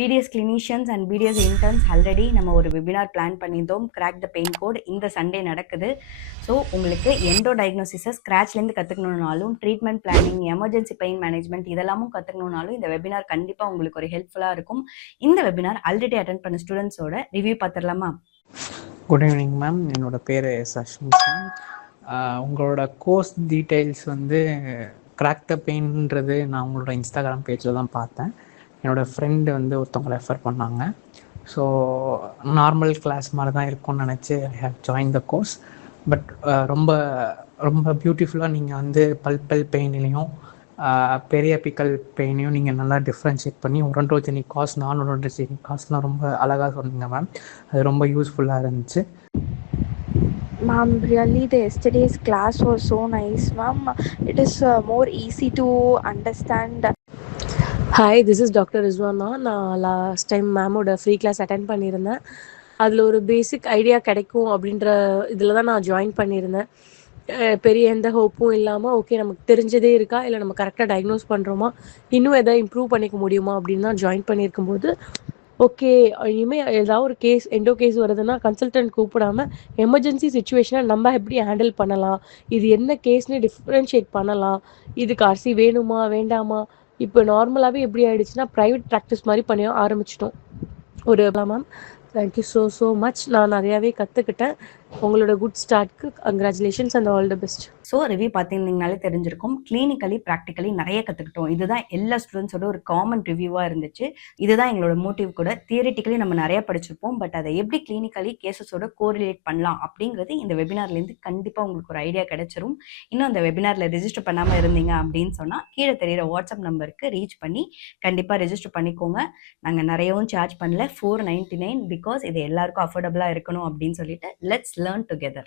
BDS clinicians and BDS interns already நம்ம ஒரு webinar plan பண்ணியிருந்தோம். கிராக் த பெயின் கோட் இந்த சண்டே நடக்குது. ஸோ உங்களுக்கு எண்டோ டயக்னோசிஸை ஸ்க்ராட்ச்லேருந்து கற்றுக்கணுன்னாலும், treatment planning, emergency pain management இதெல்லாமும் கற்றுக்கணுன்னாலும் இந்த வெபினார் கண்டிப்பாக உங்களுக்கு ஒரு ஹெல்ப்ஃபுல்லாக இருக்கும். இந்த வெபினார் ஆல்ரெடி அட்டென்ட் பண்ண ஸ்டூடெண்ட்ஸோட ரிவ்யூ பார்த்துடலாமா? Good evening ma'am. என்னோடய பேர் அஸ்மித். உங்களோட கோர்ஸ் டீட்டெயில்ஸ் வந்து கிராக் த பெயின்ன்றது நான் உங்களோட இன்ஸ்டாகிராம் பேஜில் தான் பார்த்தேன். என்னோடய ஃப்ரெண்டு வந்து ஒருத்தவங்க ரெஃபர் பண்ணாங்க. ஸோ நார்மல் கிளாஸ் மாதிரி தான் இருக்கும்னு நினச்சி I have join the course. But ரொம்ப ரொம்ப பியூட்டிஃபுல்லாக நீங்கள் வந்து பல்பல் பெயின்லேயும் பெரியாபிக்கல் பெயினையும் நீங்கள் நல்லா டிஃப்ரென்ஷியேட் பண்ணி ஒரண்டோஜெனிக் காஸ், நான் ஒரண்டோஜெனிக் காஸ்லாம் ரொம்ப அழகாக சொன்னீங்க மேம். அது ரொம்ப யூஸ்ஃபுல்லாக இருந்துச்சு. Ma'am, really the yesterday's class was so nice, ma'am. It is more easy to understand. ஹாய், திஸ் இஸ் டாக்டர் ரிஸ்வானா. நான் லாஸ்ட் டைம் மேமோட ஃப்ரீ கிளாஸ் அட்டென்ட் பண்ணியிருந்தேன். அதில் ஒரு பேசிக் ஐடியா கிடைக்கும் அப்படின்ற இதில் தான் நான் ஜாயின் பண்ணியிருந்தேன். பெரிய எந்த ஹோப்பும் இல்லாமல், ஓகே நமக்கு தெரிஞ்சதே இருக்கா, இல்லை நம்ம கரெக்டாக டயக்னோஸ் பண்ணுறோமா, இன்னும் எதாவது இம்ப்ரூவ் பண்ணிக்க முடியுமா அப்படின்னு தான் ஜாயின் பண்ணியிருக்கும்போது, ஓகே இனிமேல் ஏதாவது ஒரு கேஸ் எண்டோ கேஸ் வருதுன்னா கன்சல்டன்ட் கூப்பிடாம எமர்ஜென்சி சுச்சுவேஷனை நம்ம எப்படி ஹேண்டில் பண்ணலாம், இது என்ன கேஸ்னு டிஃப்ரென்ஷியேட் பண்ணலாம், இதுக்கு அரிசி வேணுமா வேண்டாமா, இப்போ நார்மலாகவே எப்படி ஆகிடுச்சுன்னா ப்ரைவேட் ப்ராக்டிஸ் மாதிரி பண்ண ஆரம்பிச்சிட்டோம். ஒரு மேம் தேங்க்யூ ஸோ மச். நான் நிறையாவே கற்றுக்கிட்டேன். உங்களோட குட் ஸ்டார்ட்க்கு congratulations and all the best. So review பார்த்தீங்கன்னாலே தெரிஞ்சிருக்கும். கிளினிக்கலி ப்ராக்டிக்கலி நிறைய கற்றுக்கிட்டோம். இதுதான் எல்லா ஸ்டூடெண்ட்ஸோட ஒரு காமன் ரிவ்யூவாக இருந்துச்சு. இதுதான் எங்களோட மோட்டிவ் கூட. தியரிட்டிக்கலி நம்ம நிறைய படிச்சிருப்போம். பட் அதை எப்படி கிளினிக்கலி கேசஸோட கோரிலேட் பண்ணலாம் அப்படிங்கிறது இந்த வெபினார்லேருந்து கண்டிப்பாக உங்களுக்கு ஒரு ஐடியா கிடைச்சிரும். இன்னும் அந்த வெபினாரில் ரெஜிஸ்டர் பண்ணாமல் இருந்தீங்க அப்படின்னு சொன்னால் கீழே தெரியிற வாட்ஸ்அப் நம்பருக்கு ரீச் பண்ணி கண்டிப்பாக ரெஜிஸ்டர் பண்ணிக்கோங்க. நாங்கள் நிறையவும் சார்ஜ் பண்ணல, $499, பிகாஸ் இது எல்லாருக்கும் அஃபோர்டபுளாக இருக்கணும் அப்படின்னு சொல்லிட்டு லெட்ஸ் லேர்ன் டுகெதர்.